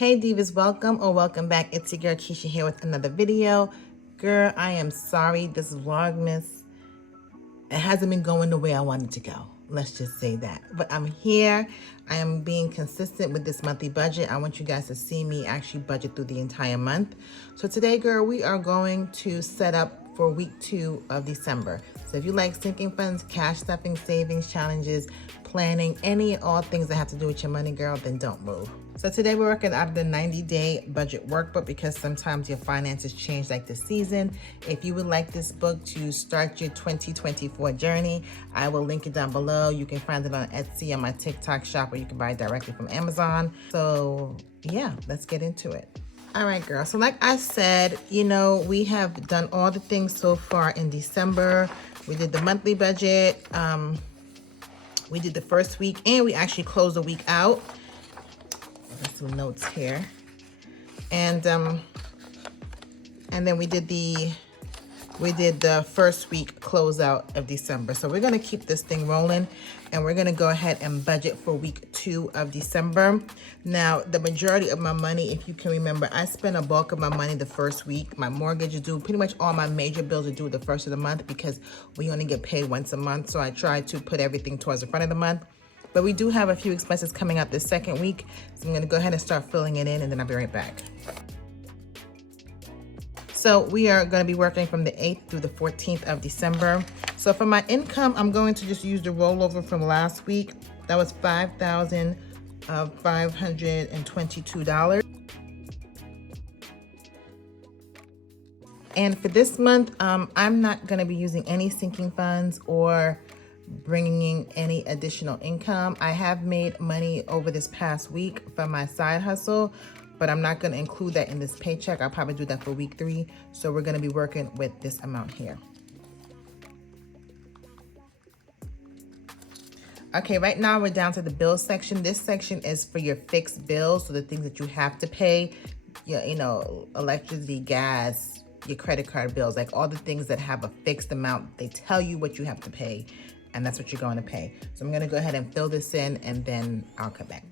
Hey Divas, welcome or welcome back. It's your girl Keisha here with another video. Girl, I am sorry this Vlogmas, it hasn't been going the way I wanted to go. Let's just say that. But I'm here. I am being consistent with this monthly budget. I want you guys to see me actually budget through the entire month. So today, girl, we are going to set up for week 2 of December. So if you like sinking funds, cash stuffing, savings, challenges, planning, any and all things that have to do with your money, girl, then don't move. So today we're working out of the 90-day budget workbook because sometimes your finances change like the season. If you would like this book to start your 2024 journey, I will link it down below. You can find it on Etsy, on my TikTok shop, or you can buy it directly from Amazon. So yeah, let's get into it. All right, girl. So like I said, you know, we have done all the things so far in December. We did the monthly budget. We did the first week, and we actually closed the week out. There's some notes here. And then we did the first week closeout of December. So we're gonna keep this thing rolling, and we're gonna go ahead and budget for week 2 of December. Now, the majority of my money, if you can remember, I spent a bulk of my money the first week. My mortgage is due, pretty much all my major bills are due the first of the month because we only get paid once a month. So I try to put everything towards the front of the month. But we do have a few expenses coming up this second week. So I'm gonna go ahead and start filling it in, and then I'll be right back. So we are going to be working from the 8th through the 14th of December. So for my income, I'm going to just use the rollover from last week. That was $5,522. And for this month, I'm not going to be using any sinking funds or bringing in any additional income. I have made money over this past week from my side hustle, but I'm not going to include that in this paycheck. I'll probably do that for week 3. So we're going to be working with this amount here. Okay, right now we're down to the bills section. This section is for your fixed bills, so the things that you have to pay, you know, electricity, gas, your credit card bills, like all the things that have a fixed amount. They tell you what you have to pay, and that's what you're going to pay. So I'm going to go ahead and fill this in, and then I'll come back.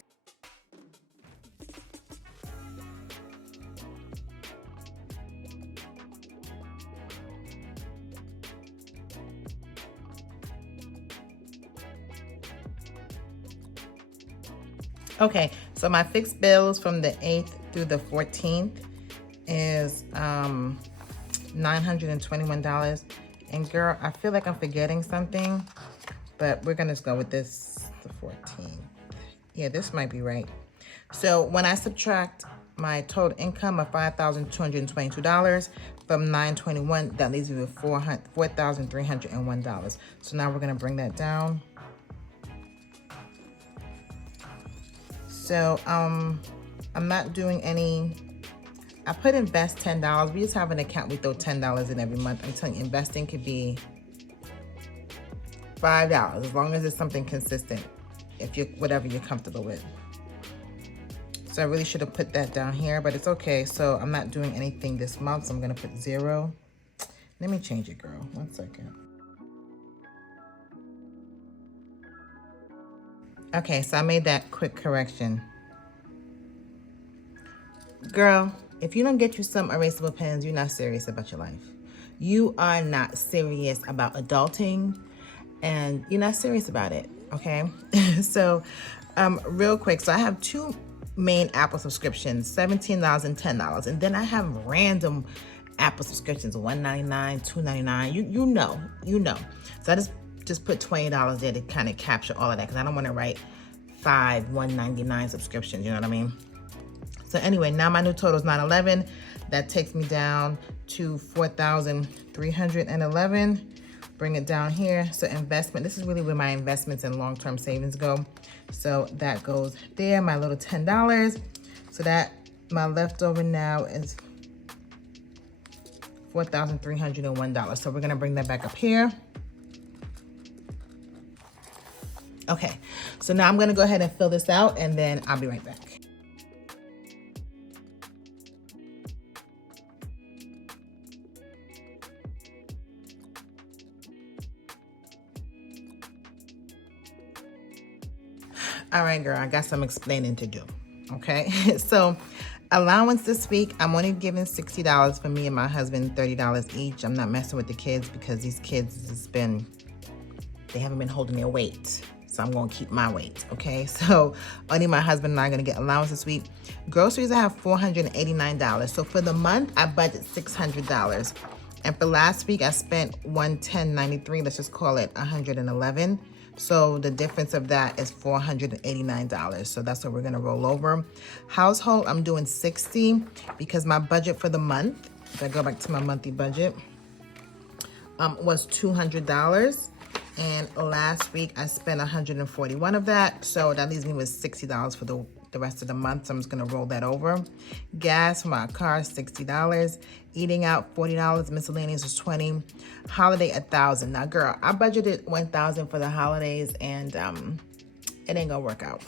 Okay, so my fixed bills from the 8th through the 14th is $921. And girl, I feel like I'm forgetting something, but we're gonna just go with this, the 14th. Yeah, this might be right. So when I subtract my total income of $5,222 from $921, that leaves me with $4,301. So now we're gonna bring that down. So I'm not doing any, I put invest $10. We just have an account, we throw $10 in every month. I'm telling you, investing could be $5 as long as it's something consistent, if you're, whatever you're comfortable with. So I really should have put that down here, but it's okay. So I'm not doing anything this month, so I'm gonna put 0. Let me change it, girl, 1 second. Okay, so I made that quick correction. Girl, if you don't get you some erasable pens, you're not serious about your life. You are not serious about adulting, and you're not serious about it, okay? So, real quick, so I have 2 main Apple subscriptions, $17 and $10. And then I have random Apple subscriptions, $1.99, $2.99, you know. So I just put $20 there to kind of capture all of that, because I don't want to write 5 $1.99 subscriptions, you know what I mean? So anyway, now my new total is $911. That takes me down to $4,311. Bring it down here. So investment, this is really where my investments and long-term savings go. So that goes there, my little $10. So that, my leftover now is $4,301. So we're gonna bring that back up here. Okay, so now I'm gonna go ahead and fill this out, and then I'll be right back. All right, girl, I got some explaining to do, okay? So Allowance this week, I'm only giving $60 for me and my husband, $30 each. I'm not messing with the kids because these kids they haven't been holding their weight. So I'm gonna keep my weight, okay? So only my husband and I are gonna get allowance this week. Groceries, I have $489. So for the month, I budget $600. And for last week, I spent $110.93, let's just call it $111. So the difference of that is $489. So that's what we're gonna roll over. Household, I'm doing $60 because my budget for the month, if I go back to my monthly budget, was $200. And last week I spent $141 of that. So that leaves me with $60 for the rest of the month. So I'm just gonna roll that over. Gas for my car, $60. Eating out, $40. Miscellaneous was $20. Holiday, $1,000. Now girl, I budgeted $1,000 for the holidays and it ain't gonna work out.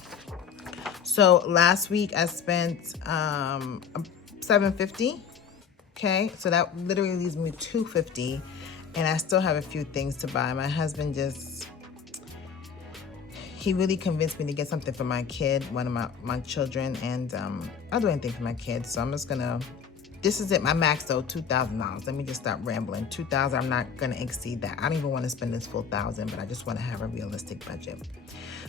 So last week I spent $750. Okay, so that literally leaves me $250. And I still have a few things to buy. My husband he really convinced me to get something for my kid, one of my children, and I'll do anything for my kids. So I'm just gonna, this is it, my max though, $2,000. Let me just stop rambling. $2,000, I'm not gonna exceed that. I don't even wanna spend this full $1,000, but I just wanna have a realistic budget.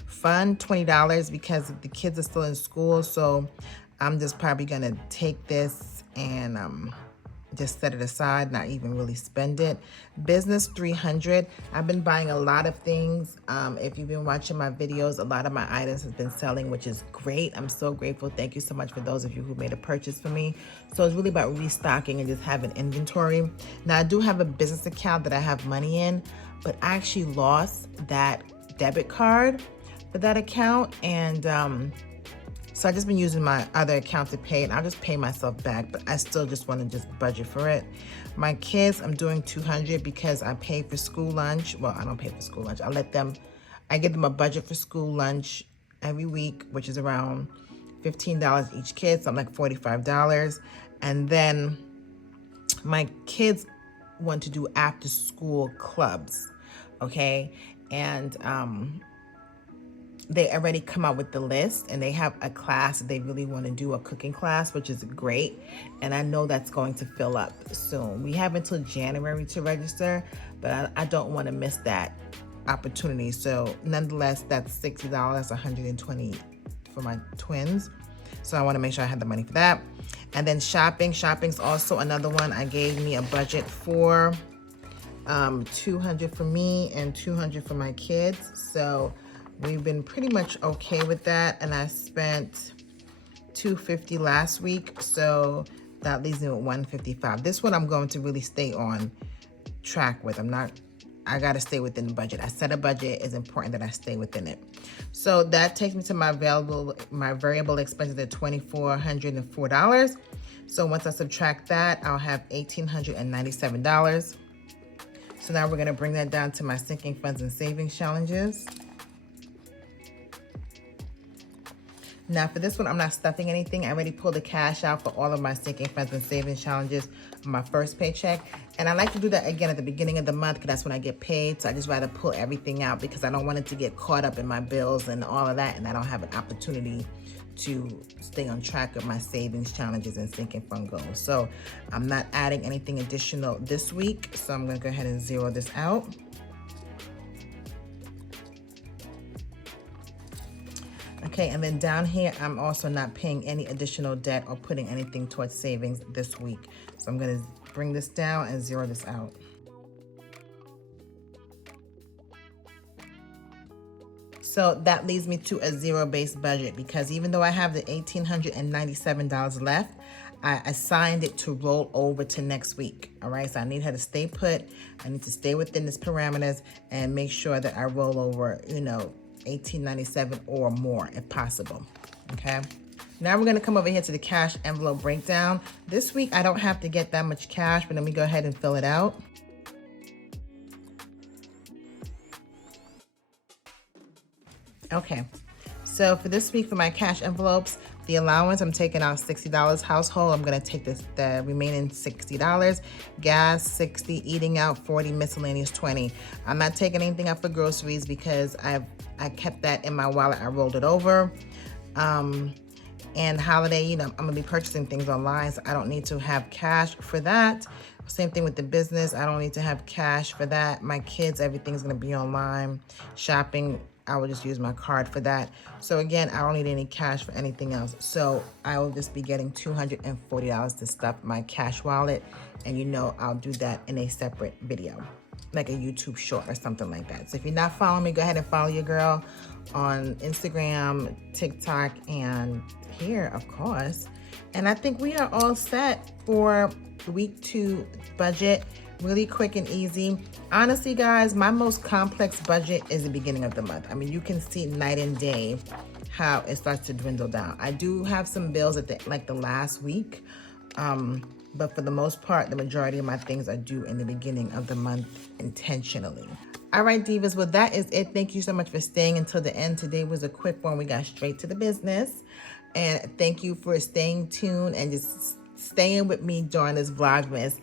Fun, $20 because the kids are still in school. So I'm just probably gonna take this and just set it aside, not even really spend it. Business, $300. I've been buying a lot of things. If you've been watching my videos, a lot of my items have been selling, which is great. I'm so grateful. Thank you so much for those of you who made a purchase for me. So it's really about restocking and just having inventory. Now I do have a business account that I have money in, but I actually lost that debit card for that account. And so I've just been using my other account to pay, and I'll just pay myself back, but I still just want to just budget for it. My kids, I'm doing $200 because I pay for school lunch. Well, I don't pay for school lunch. I give them a budget for school lunch every week, which is around $15 each kid, so I'm like $45. And then my kids want to do after school clubs, okay? And they already come out with the list, and they have a class that they really want to do, a cooking class, which is great. And I know that's going to fill up soon. We have until January to register, but I don't want to miss that opportunity. So nonetheless, that's $60, $120 for my twins. So I want to make sure I have the money for that. And then shopping's also another one. I gave me a budget for $200 for me and $200 for my kids. So we've been pretty much okay with that, and I spent $250 last week, so that leaves me with $155. This one I'm going to really stay on track with. I gotta stay within the budget. I set a budget, it's important that I stay within it. So that takes me to my variable expenses at $2,404. So once I subtract that, I'll have $1,897. So now we're gonna bring that down to my sinking funds and savings challenges. Now for this one, I'm not stuffing anything. I already pulled the cash out for all of my sinking funds and savings challenges on my first paycheck. And I like to do that again at the beginning of the month because that's when I get paid. So I just rather pull everything out because I don't want it to get caught up in my bills and all of that. And I don't have an opportunity to stay on track of my savings challenges and sinking fund goals. So I'm not adding anything additional this week. So I'm gonna go ahead and zero this out. Okay, and then down here, I'm also not paying any additional debt or putting anything towards savings this week. So I'm gonna bring this down and zero this out. So that leads me to a zero-based budget because even though I have the $1,897 left, I assigned it to roll over to next week, all right? So I need her to stay put. I need to stay within these parameters and make sure that I roll over, $1,897 or more if possible, okay? Now we're gonna come over here to the cash envelope breakdown. This week, I don't have to get that much cash, but let me go ahead and fill it out. Okay, so for this week for my cash envelopes, the allowance, I'm taking out $60. Household, I'm gonna take the remaining $60. Gas, $60. Eating out, $40. Miscellaneous, $20. I'm not taking anything out for groceries because I kept that in my wallet. I rolled it over. And holiday, you know, I'm gonna be purchasing things online, so I don't need to have cash for that. Same thing with the business. I don't need to have cash for that. My kids, everything's gonna be online. Shopping, I will just use my card for that. So again, I don't need any cash for anything else. So I will just be getting $240 to stuff my cash wallet. And you know, I'll do that in a separate video, like a YouTube short or something like that. So if you're not following me, go ahead and follow your girl on Instagram, TikTok, and here, of course. And I think we are all set for week 2 budget. Really quick and easy. Honestly, guys, my most complex budget is the beginning of the month. I mean, you can see night and day how it starts to dwindle down. I do have some bills at the last week, but for the most part, the majority of my things are due in the beginning of the month intentionally. All right, divas, well, that is it. Thank you so much for staying until the end. Today was a quick one. We got straight to the business. And thank you for staying tuned and just staying with me during this Vlogmas.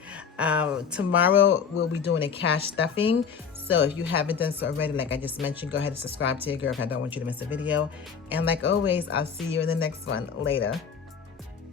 Tomorrow, we'll be doing a cash stuffing. So if you haven't done so already, like I just mentioned, go ahead and subscribe to your girl if I don't want you to miss a video. And like always, I'll see you in the next one. Later.